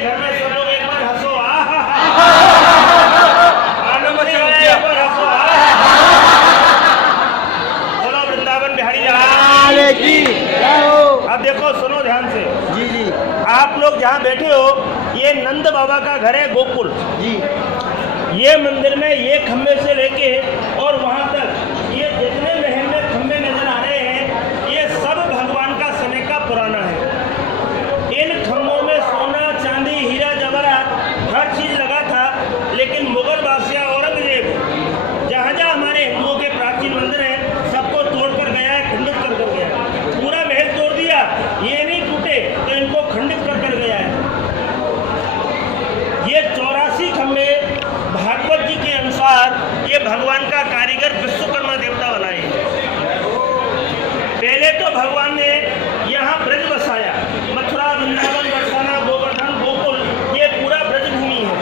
घर में सब लोग एक बार हंसो, आनंद से एक बार हंसो, बोलो वृंदावन बिहारी लाल की। अब देखो, सुनो ध्यान से जी जी आप लोग जहाँ बैठे हो, ये नंद बाबा का घर है गोकुल जी। ये मंदिर में ये खंबे से लेके और वहाँ तक ये जितने महल में खंबे नजर आ रहे हैं, ये सब भगवान का समय का पुराना है। इन खंभों में सोना चांदी हीरा जवाहरात हर चीज लगा था, लेकिन मुगल बादशाह औरंगजेब जहाँ जहाँ हमारे हिंदुओं के प्राचीन मंदिर हैं सबको तोड़ कर गया है, खंडित कर कर गया है। पूरा महल तोड़ दिया, ये नहीं टूटे तो इनको खंडित कर कर गया है। ये 84 खंभे भागवत जी के अनुसार ये भगवान का कारीगर विश्वकर्मा देवता बनाए हैं। पहले तो भगवान ने यहाँ ब्रज बसाया, मथुरा वृंदावन बरसाना गोवर्धन गोकुल, ये पूरा ब्रज भूमि है।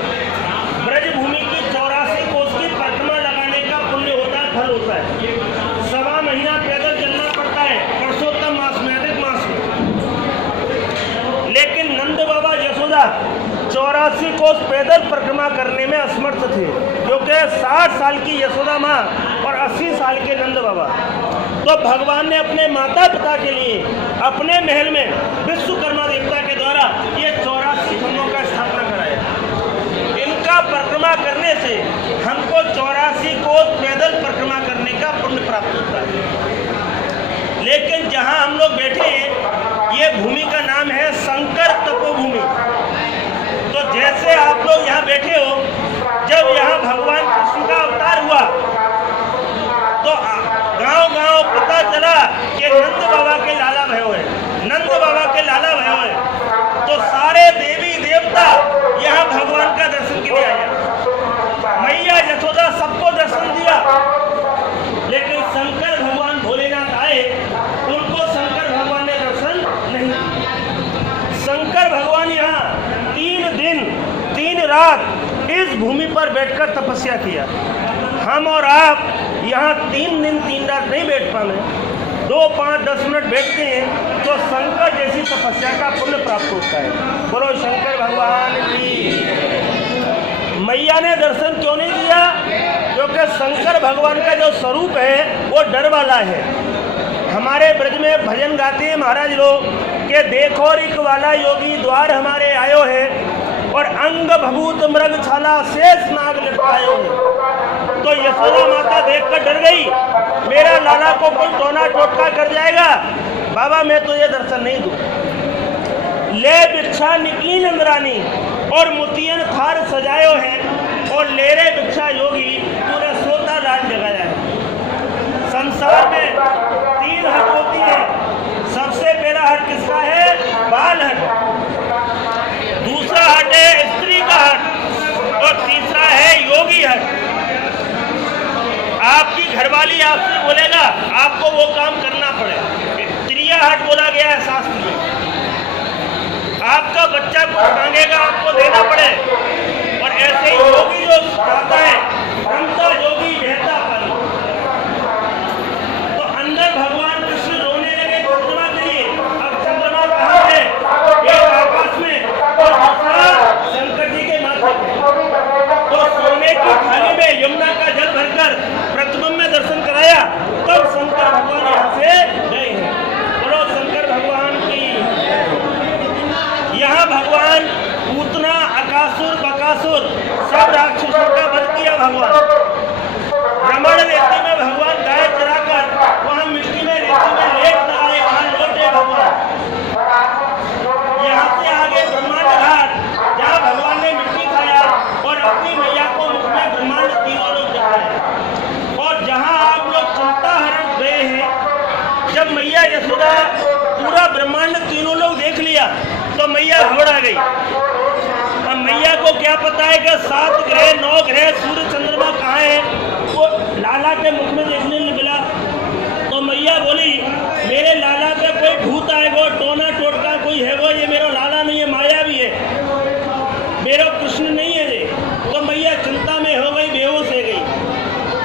ब्रज भूमि की 84 कोस की परिक्रमा लगाने का पुण्य होता है, फल होता है। 1.25 महीना पैदल चलना पड़ता है पुरुषोत्तम मास में, अधिक मास में। लेकिन नंद बाबा यशोदा 84 कोस पैदल परिक्रमा करने में असमर्थ थे, क्योंकि 60 साल की यशोदा माँ और 80 साल के नंद बाबा। तो भगवान ने अपने माता पिता के लिए अपने महल में विश्वकर्मा देवता के द्वारा ये 84 खंभों का स्थापना कराया। इनका परिक्रमा करने से हमको 84 कोस पैदल परिक्रमा करने का पुण्य प्राप्त होता है। लेकिन जहाँ हम लोग बैठे हैं, ये भूमि का नाम है शंकर तपोभूमि। तो जैसे आप लोग यहाँ बैठे हो, जब यहाँ भगवान कृष्ण का अवतार हुआ तो गांव-गांव पता चला कि नंद बाबा के लाला भयो है, नंद बाबा के लाला भयो है। तो सारे देवी देवता यहाँ भगवान का दर्शन के लिए आए। मैया यशोदा सबको दर्शन दिया, लेकिन शंकर भगवान भोलेनाथ आए, उनको शंकर भगवान ने दर्शन नहीं दिया। शंकर भगवान यहाँ 3 दिन 3 रात इस भूमि पर बैठकर तपस्या किया। हम और आप यहाँ 3 दिन 3 रात नहीं बैठ पाए, 2, 5, 10 मिनट बैठते हैं तो शंकर जैसी तपस्या का पुण्य प्राप्त होता है। बोलो शंकर भगवान की। मैया ने दर्शन क्यों नहीं दिया? क्योंकि शंकर भगवान का जो स्वरूप है वो डर वाला है। हमारे ब्रज में भजन गाते हैं महाराज लोग कि देखो रिक वाला योगी द्वार हमारे आयो है, और अंग भभूत मृग छाला शेष नाग लटकायो है। तो यशोदा माता देखकर डर गई, मेरा लाला को कोई टोना टोटका कर जाएगा, बाबा मैं तो ये दर्शन नहीं दूँ। ले भिक्षा निकीन इंद्रानी और मुतियन थार सजायो है, और ले रे भिक्षा योगी तूने सोता लाल जगाया है। संसार में 3 हट होती है। सबसे पहला हट किसका है? बाल हट। दूसरा हट है स्त्री का हट, और तीसरा है योगी हट। आपकी घरवाली आपसे बोलेगा, आपको वो काम करना पड़े। त्रिया हट बोला गया है शास्त्र में। आपका बच्चा कुछ मांगेगा, आपको देना पड़े। और ऐसे ही योगी जो कहता है अंतर योगी बहता पानी। तो अंदर भगवान कृष्ण रोने लगे चंद्रमा के लिए। अब चंद्रमा कहाँ है? एक आकाश में और दूसरा शंकर जी के माथे पे। तो सोने की थाली में यमुना का जल भरकर प्रतिबिंब में दर्शन कराया, तब शंकर भगवान यहाँ से गए हैं। बोलो शंकर भगवान की। यहाँ भगवान पूतना अकासुर बकासुर सब राक्षसों का वध किया। भगवान रमण रेती में भगवान गाय चराकर वहाँ मिट्टी में रेती में लेट लगाए, वहाँ लौटे भगवान। यहाँ से आगे ब्रह्मांड घाट, जहाँ भगवान ने मिट्टी खाया और अपनी मैया को मुख में ब्रह्मांड तीनों लोग दिखाए। और जहाँ आप लोग चिंता हरण गए हैं, जब मैया यशोदा पूरा ब्रह्मांड तीनों लोग देख लिया तो मैया घबरा गई। अब मैया को क्या पता है कि 7 ग्रह 9 ग्रह सूर्य चंद्रमा कहाँ है, वो लाला के मुख में देखने मिला। तो मैया बोली मेरे लाला पे कोई भूत आएगा, टोना टोटका कोई है, वो ये मेरा लाला नहीं है, माया भी है, मेरा कृष्ण नहीं है ये। तो मैया चिंता में हो गई, बेहोश हो गई।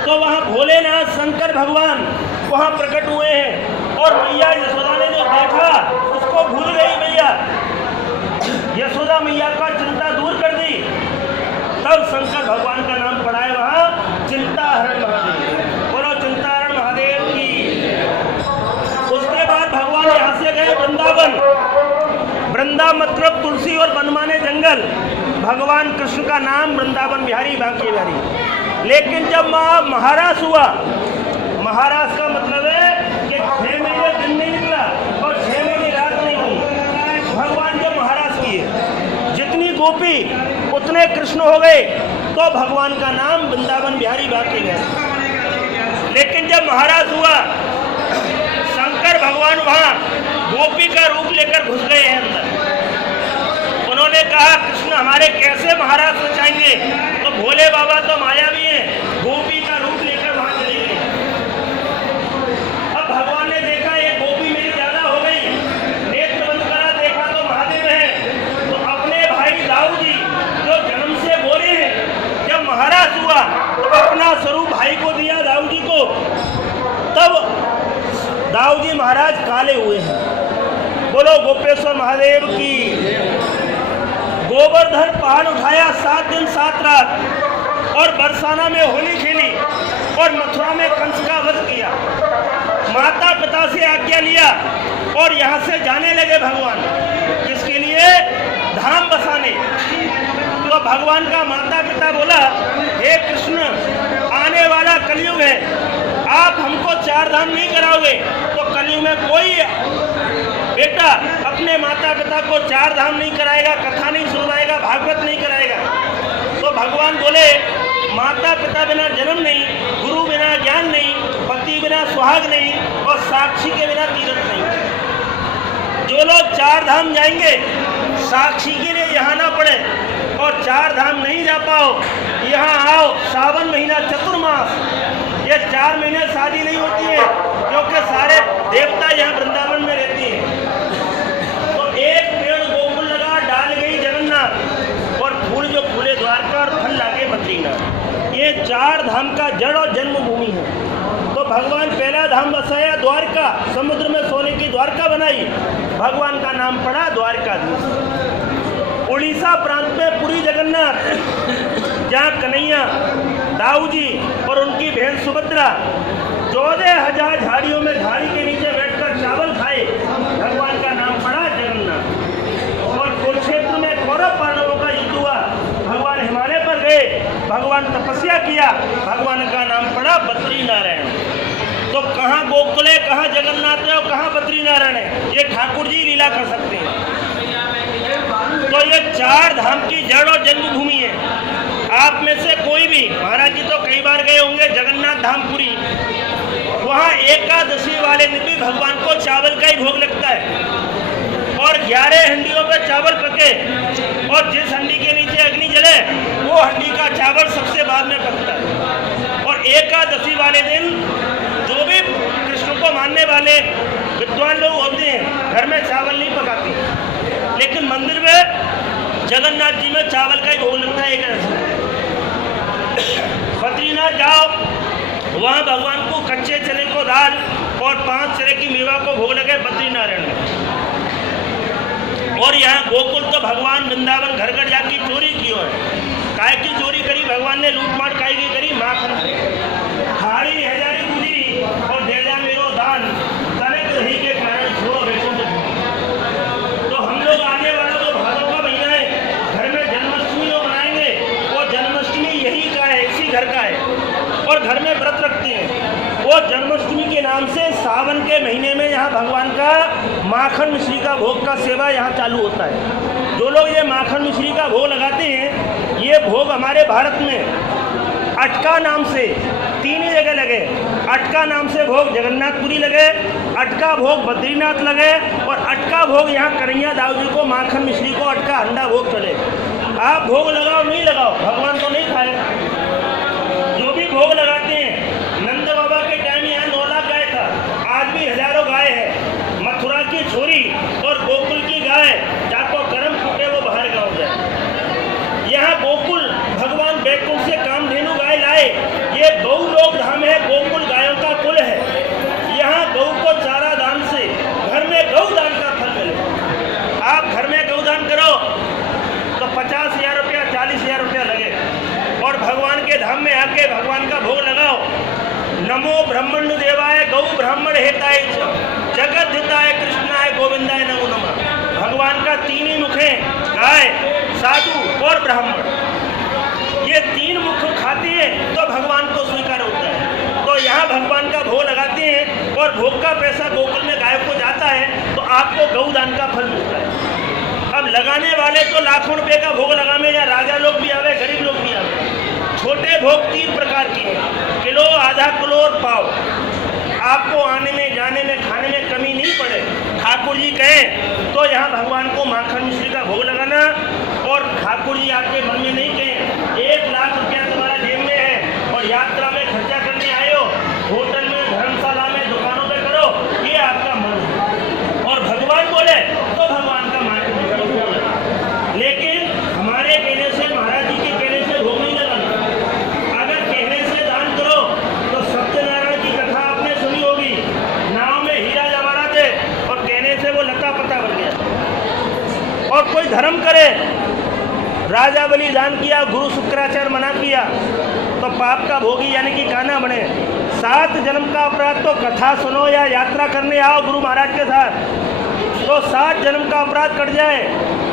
तो वहाँ भोलेनाथ शंकर भगवान वहाँ प्रकट हुए हैं, और मैया यशोदा ने जो देखा उसको भूल गई। मैया यशोदा मैया का और शंकर भगवान का नाम पड़ा है वहाँ चिंताहरण महादेव। बोलो चिंताहरण महादेव की। उसके बाद भगवान यहाँ से गए वृंदावन। वृंदा मतलब तुलसी और बनमाने जंगल। भगवान कृष्ण का नाम वृंदावन बिहारी बांके बिहारी। लेकिन जब महाराज हुआ, महाराज का मतलब है कि 6 महीने दिन नहीं निकला और 6 महीने रात नहीं हुई। भगवान जब महाराज किए, जितनी गोपी उतने कृष्ण हो गए, तो भगवान का नाम वृंदावन बिहारी बांके बिहारी। लेकिन जब महाराज हुआ, शंकर भगवान वहाँ गोपी का रूप लेकर घुस गए हैं अंदर। उन्होंने कहा कृष्ण हमारे कैसे महाराज बचाएंगे, तो भोले बाबा तो मायावी हैं, गोपी का रूप लेकर वहां चले गए। अब भगवान ने देखा ये गोपी मेरी ज्यादा हो गई, नेत्र बंद करा, देखा तो महादेव है। तो अपने भाई दाऊ जी जो जन्म से बोले हैं, जब महाराज हुआ तो अपना स्वरूप भाई को दिया, दाऊ जी को। तब दाऊ जी महाराज काले हुए हैं। बोलो गोपेश्वर महादेव की। गोवर्धन पहाड़ उठाया 7 दिन 7 रात और बरसाना में होली खेली और मथुरा में कंस का वध किया। माता पिता से आज्ञा लिया और यहाँ से जाने लगे भगवान। किसके लिए? धाम बसाने। तो भगवान का माता पिता बोला, हे कृष्ण आने वाला कलयुग है, आप हमको 4 धाम नहीं कराओगे तो कलयुग में कोई बेटा अपने माता पिता को 4 धाम नहीं कराएगा, कथा नहीं सुनवाएगा, भागवत नहीं कराएगा। तो भगवान बोले माता पिता बिना जन्म नहीं, गुरु बिना ज्ञान नहीं, पति बिना सुहाग नहीं और साक्षी के बिना तीर्थ नहीं। जो लोग 4 धाम जाएंगे, साक्षी के लिए यहाँ ना पड़े और 4 धाम नहीं जा पाओ, यहाँ आओ। सावन महीना चतुर्मास, ये 4 महीने शादी नहीं होती है क्योंकि सारे देवता यहाँ वृंदावन में रहते हैं। तो एक पेड़ गोकुल लगा, डाल गई जगन्नाथ और फूल जो फूले द्वारका और फल लागे बद्रीनाथ। ये 4 धाम का जड़ और जन्मभूमि है। तो भगवान पहला धाम बसाया द्वारका, समुद्र में सोने की द्वारका बनाई, भगवान का नाम पड़ा द्वारकाधीश। उड़ीसा प्रांत में पुरी जगन्नाथ, जहाँ कन्हैया, दाऊ जी और उनकी बहन सुभद्रा 14,000 झाड़ियों में झाड़ी के नीचे बैठकर चावल खाए, भगवान का नाम पड़ा जगन्नाथ। और कुरुक्षेत्र में कौरव पांडवों का युद्ध हुआ, भगवान हिमालय पर गए, भगवान तपस्या किया, भगवान का नाम पड़ा बद्रीनारायण। तो कहाँ गोकुल है, कहाँ जगन्नाथ है और कहाँ बद्रीनारायण है, ये ठाकुर जी लीला कर सकते हैं। तो ये 4 धाम की जड़ और जन्मभूमि है। आप में से कोई भी, महाराज जी तो कई बार गए होंगे जगन्नाथ धाम पुरी, वहाँ एकादशी वाले दिन भी भगवान को चावल का ही भोग लगता है और 11 हंडियों पर चावल पके और जिस हंडी के नीचे अग्नि जले वो हंडी का चावल सबसे बाद में पकता है। और एकादशी वाले दिन जो भी कृष्ण को मानने वाले विद्वान लोग होते हैं घर में चावल नहीं पकाते, लेकिन मंदिर में जगन्नाथ जी में चावल का ही भोग लगता है एकादशी। बद्रीनाथ जाओ, वहाँ भगवान को कच्चे चने को दाल और 5 तरह की मेवा को भोग लगे बद्रीनारायण में। और यहाँ गोकुल तो भगवान वृंदावन घर घर जाके चोरी की है। काय की चोरी करी भगवान ने? लूटमाट काय की करी? माखन खाड़ी हजारी गुजरी और दे जा मेरो दान, तनिक रही के कारण छोड़ो वैकुंठ। तो हम लोग आने वाला जो भादों का महीना है, घर में जन्माष्टमी लोग मनाएंगे, वो जन्माष्टमी यही का है, इसी घर का है और घर में व्रत रखते हैं। वो जन्माष्टमी के नाम से सावन के महीने में यहाँ भगवान का माखन मिश्री का भोग का सेवा यहाँ चालू होता है। जो लोग ये माखन मिश्री का भोग लगाते हैं, ये भोग हमारे भारत में अटका नाम से 3 ही जगह लगे। अटका नाम से भोग जगन्नाथपुरी लगे, अटका भोग बद्रीनाथ लगे और अटका भोग यहाँ कन्हैया दाऊ जी को माखन मिश्री को अटका हंडा भोग चले। आप भोग लगाओ नहीं लगाओ, भगवान तो नहीं खाए। जो भी भोग लगाते हैं, नंद बाबा के टाइम यहाँ 9 लाख गाय था, आज भी हजारों गाय है। मथुरा की छोरी और गोकुल की गाय, जाको कर्म फूटे वो बाहर गाँव जाए। यहाँ गोकुल भगवान बैकुंठ से कामधेनु गाय लाए। ये गौ लोक धाम है, गोकुल गायों का कुल है। यहाँ गौ को चारा दान से घर में गौ दान का फल मिले। आप घर में गौ दान करो तो 50,000 रुपया 40,000 रुपया लगे। भगवान के धाम में आके भगवान का भोग लगाओ। नमो ब्रह्मण्ड देवाय गौ ब्राह्मण हेताय च जगत हिताय कृष्णाय गोविंदाय नमो नमः। भगवान का तीन ही मुख हैं, गाय, साधु और ब्राह्मण। ये तीन मुख खाते हैं तो भगवान को स्वीकार होता है। तो यहाँ भगवान का भोग लगाते हैं और भोग का पैसा गोकुल में गाय को जाता है तो आपको गौदान का फल मिलता है। अब लगाने वाले तो लाखों रुपए का भोग लगाने, या राजा लोग भी आवे, गरीब लोग भी आवे। छोटे भोग 3 प्रकार के हैं, किलो, आधा किलो और पाव। आपको आने में, जाने में, खाने में कमी नहीं पड़े। ठाकुर जी कहें तो यहाँ भगवान को माखन मिश्री का भोग लगाना, और ठाकुर जी आपके मन में नहीं कहें 1 लाख रुपया तुम्हारा जेब में है और यात्रा में खर्चा करने आए हो, होटल में, धर्मशाला में, दुकानों पे करो, ये आपका मन है। और भगवान बोले तो भगवान का माखन मिश्री का भोग लगाना। लेकिन हमारे कहने से, महाराज जी के कहने से भोग नहीं लगाना। अगर कहने से दान करो तो सत्यनारायण की कथा आपने सुनी होगी, नाव में हीरा जवाहरात थे और कहने से वो लता पता बन गया। और कोई धर्म करे, राजा बलि दान किया, गुरु शुक्राचार्य मना किया, तो पाप का भोगी यानी कि काना बने। 7 जन्म का अपराध तो कथा सुनो या यात्रा करने आओ गुरु महाराज के साथ, तो 7 जन्म का अपराध कट जाए।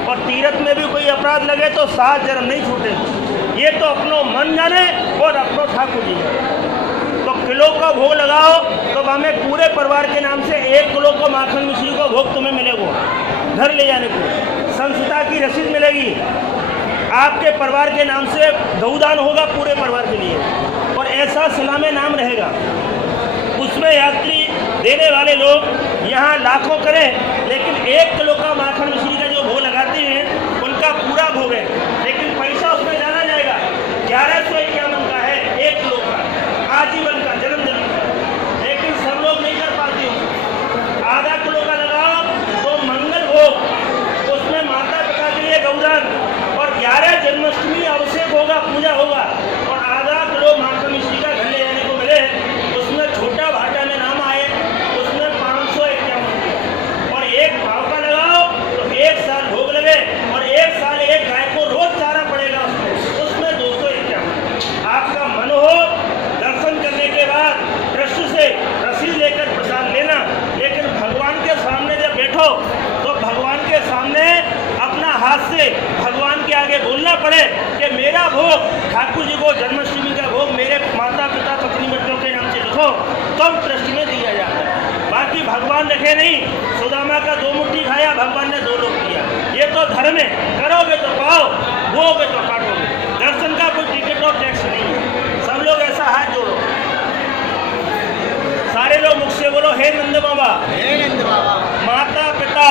और तीर्थ में भी कोई अपराध लगे तो 7 जन्म नहीं छूटे। ये तो अपनो मन जाने और अपनो ठाकुर जी जाने। तो किलो का भोग लगाओ तो हमें पूरे परिवार के नाम से 1 किलो को माखन मिश्री को भोग तुम्हें मिलेगा, घर ले जाने को। संस्था की रसीद मिलेगी, आपके परिवार के नाम से गौदान होगा पूरे परिवार के लिए, और ऐसा शिला में नाम रहेगा। उसमें यात्री देने वाले लोग यहाँ लाखों करें, लेकिन 1 किलो का माखन मिश्री का जो भोग लगाते हैं उनका पूरा भोग है, लेकिन पैसा उसमें जाना जाएगा। 1151 का है 1 किलो का, आजीवन का, जन्म जन्म का। लेकिन सब लोग नहीं कर पाते हो। आधा किलो का लगाओ तो मंगल भोग, उसमें माता पिता के लिए गौदान, और 11 जन्माष्टमी अभिषेक होगा, पूजा होगा। और आधा किलो माखन मिश्री का घर ले जाने को मिले, उसमें छोटा भाटा में नाम आए, उसमें 551 रुपया। और 1 भाव का लगाओ तो 1 साल भोग लगे, और 1 साल 1 गाय को रोज चारा पड़ेगा उसमें 251। आपका मन हो दर्शन करने के बाद ट्रस्ट से रसीद लेकर प्रसाद लेना, लेकिन भगवान के सामने जब बैठो तो भगवान के सामने अपना हाथ से भगवान के आगे बोलना पड़े कि मेरा भोग ठाकुर जी को जन्माष्टमी का भोग मेरे माता पिता पत्नी बच्चों के नाम से रखो, तब ट्रस्ट में दिया जाता है। बाकी भगवान रखे नहीं। सुदामा का 2 मुट्ठी खाया, भगवान ने 2 लोग दिया। ये तो धर्म है, करोगे तो पाओ, बोगे तो काटोगे। दर्शन का कोई टिकट और टैक्स नहीं है। सब लोग ऐसा हाथ जोड़ो, सारे लोग मुख से बोलो, हे नंद बाबा, हे नंद बाबा, माता पिता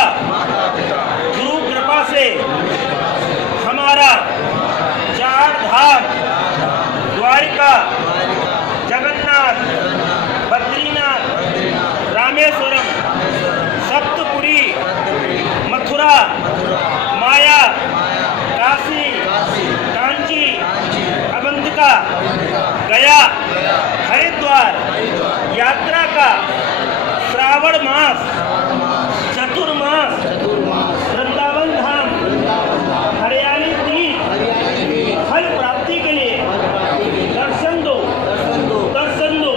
गुरु कृपा से हमारा 4 धाम द्वारिका, जगन्नाथ, बद्रीनाथ, रामेश्वरम, सप्तपुरी, मथुरा, माया, काशी, कांची, अवंतिका, गया, हरिद्वार यात्रा का श्रावण मास, चतुर्मास, वृंदावन धाम, हरियाली तीर्थ फल प्राप्ति के लिए दर्शन दो, दर्शन दो,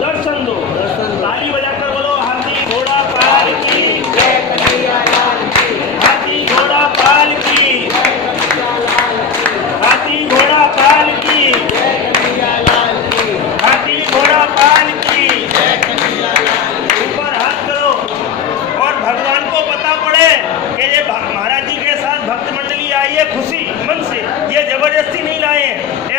दर्शन दो। ताली बजाकर बोलो, हाथी घोड़ा पाल की, हाथी घोड़ा पाल की, हाथी घोड़ा पाल की, हाथी घोड़ा पाल की। ऊपर हाथ करो, और भगवान को पता पड़े कि ये महाराज जी के साथ भक्त मंडली आई है खुशी मन से, ये जबरदस्ती नहीं लाए हैं।